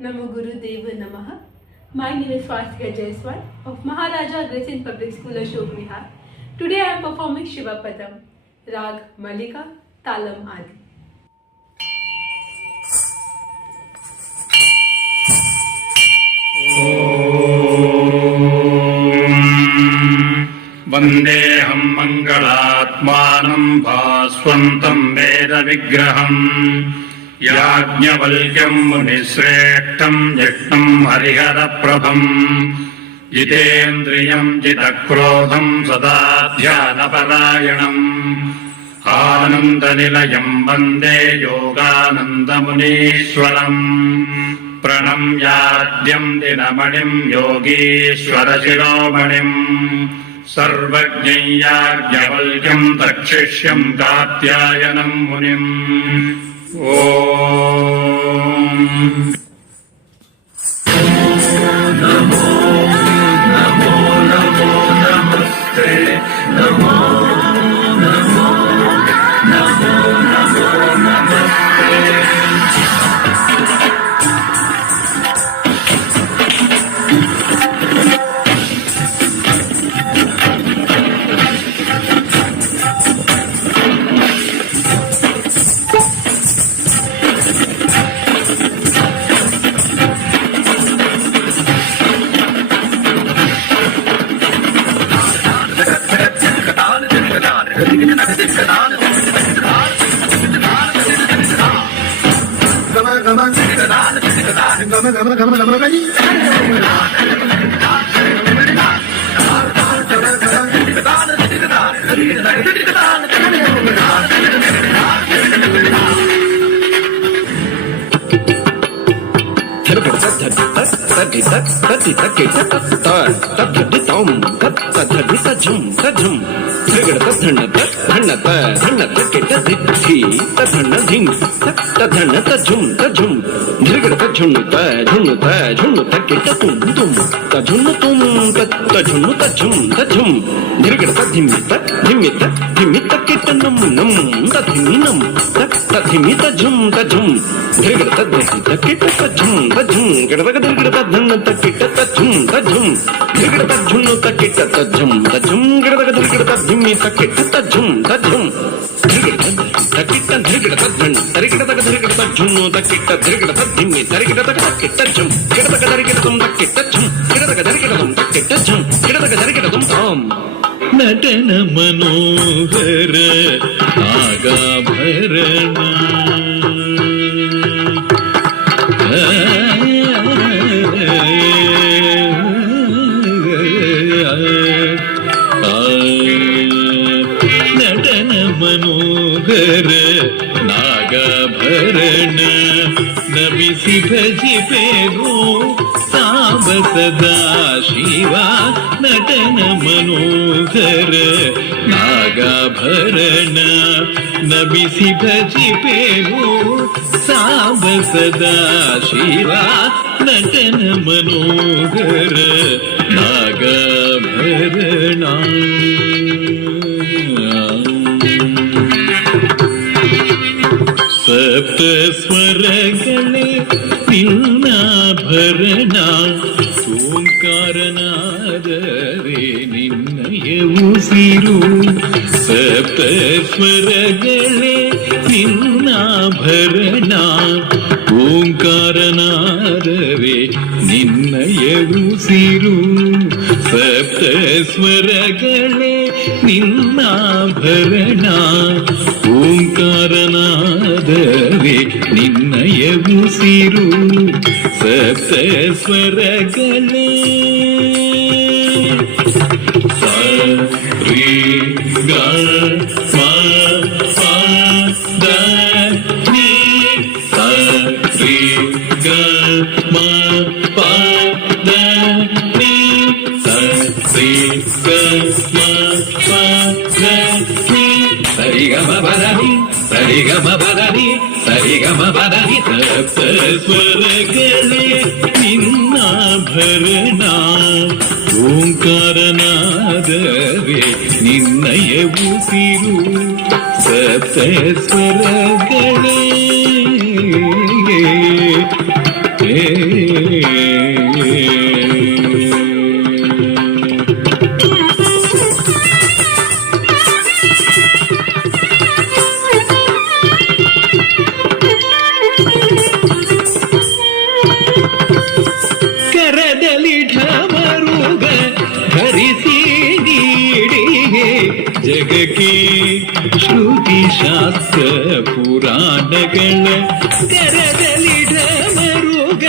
Namo Guru Deva Namaha. My name is Swastika Jaiswal of Maharaja Agressin Public School, Ashok Vihar. Today I am performing Shiva Padam, Rag Malika, Talam Adi. वन्देऽहं मङ्गलात्मानं भास्वन्तं वेदविग्रहं याज्ञवल्क्यं मुनिश्रेष्ठं जिष्णुं हरिहरप्रभं जितेन्द्रियं जितक्रोधं सदा ध्यानपरायणम् आनन्दनिलयं वन्दे योगानन्दमुनीश्वरम् प्रणम्याद्यं दिनमणिं योगीश्वरशिरोमणिम् सर्वज्ञं याज्ञवल्क्यं तच्छिष्यं कात्यायनं मुनिम् ओम् नमो नमो नमो नमस्ते नमो नमो नमो नमो नमस्ते ನಟನ ಮನೋಹರ ನಾಗಾಭರಣ ನಟನ ಮನೋಹರ ನಾಗಾಭರಣ ನಮಿಸಿ ಭಜಿಪೆಗೋ ಸಾಂಬ ಸದಾ ಶಿವ ನಟನ ಮನೋಹರ ನಾಗಾಭರಣ ನಮಿಸಿ ಭಜಿಪೆಗೋ ಸಾಂಬ ಸದಾ ಶಿವ ನಟನ ಮನೋಹರ ನಾಗಾಭರಣ ಸಪ್ತ ಸ್ವರಗಳೇ ನಿನ್ನಾಭರಣ ಓಂಕಾರನಾದವೇ ನಿನ್ನಯ ಉಸಿರು ಸಪ್ತ ಸ್ವರಗಳೇ ನಿನ್ನಾಭರಣ ಓಂಕಾರನಾದವೇ ನಿನ್ನಯ ಉಸಿರು ಸಪ್ತ ಸ್ವರಗಳೇ ನಿನ್ನಾಭರಣ ಓಂಕಾರನಾದವೇ ನಿನ್ನಯ ಉಸಿರು ಸಪ್ತ ಸ್ವರಗಳೇ ಸ ರೀ ಗ ಮ ಪ ದ ನೀ ಸ ರೀ ಗ ಮ ಪ ದ ನೀ ಸ ರೀ ಗ ಮ ಪ ದ ನೀ ಸರಿ ಗ ಮ ಪ ದ ನೀ ಸರಿ ಗ ಮ ಪ ದ ನೀ ಸರಿ ಗ ಮ ಪ ದ ನೀ ಸಪ್ತ ಸ್ವರಗಳೇ ನಿನ್ನಾಭರಣ ಓಂಕಾರನಾದವೇ ನಿನ್ನಯ ಉಸಿರು ಸಪ್ತ ಸ್ವರಗಳೇ ಕರದಲ್ಲಿ ಢಮರುಗ ಧರಿಸಿ ನೀಡಿಗೆ ಜಗಕ್ಕೆ ಶ್ರುತಿ ಶಾಸ್ತ್ರ ಪುರಾಣಗಳ ಕರದಲ್ಲಿ ಢಮರುಗ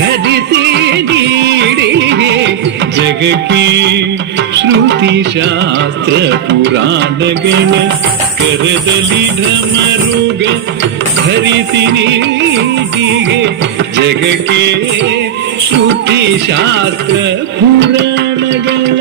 ಧರಿಸಿ ನೀಡಿಗೆ ಜಗಕ್ಕೆ ಶ್ರುತಿ ಶಾಸ್ತ್ರ ಪುರಾಣಗಳ ಕರದಲ್ಲಿ ಢಮರುಗ ಧರಿಸಿ ನೀಡಿಗೆ ಜಗಕ್ಕೆ ಶ್ರುತಿ ಶಾಸ್ತ್ರ ಪುರಾಣಗಳ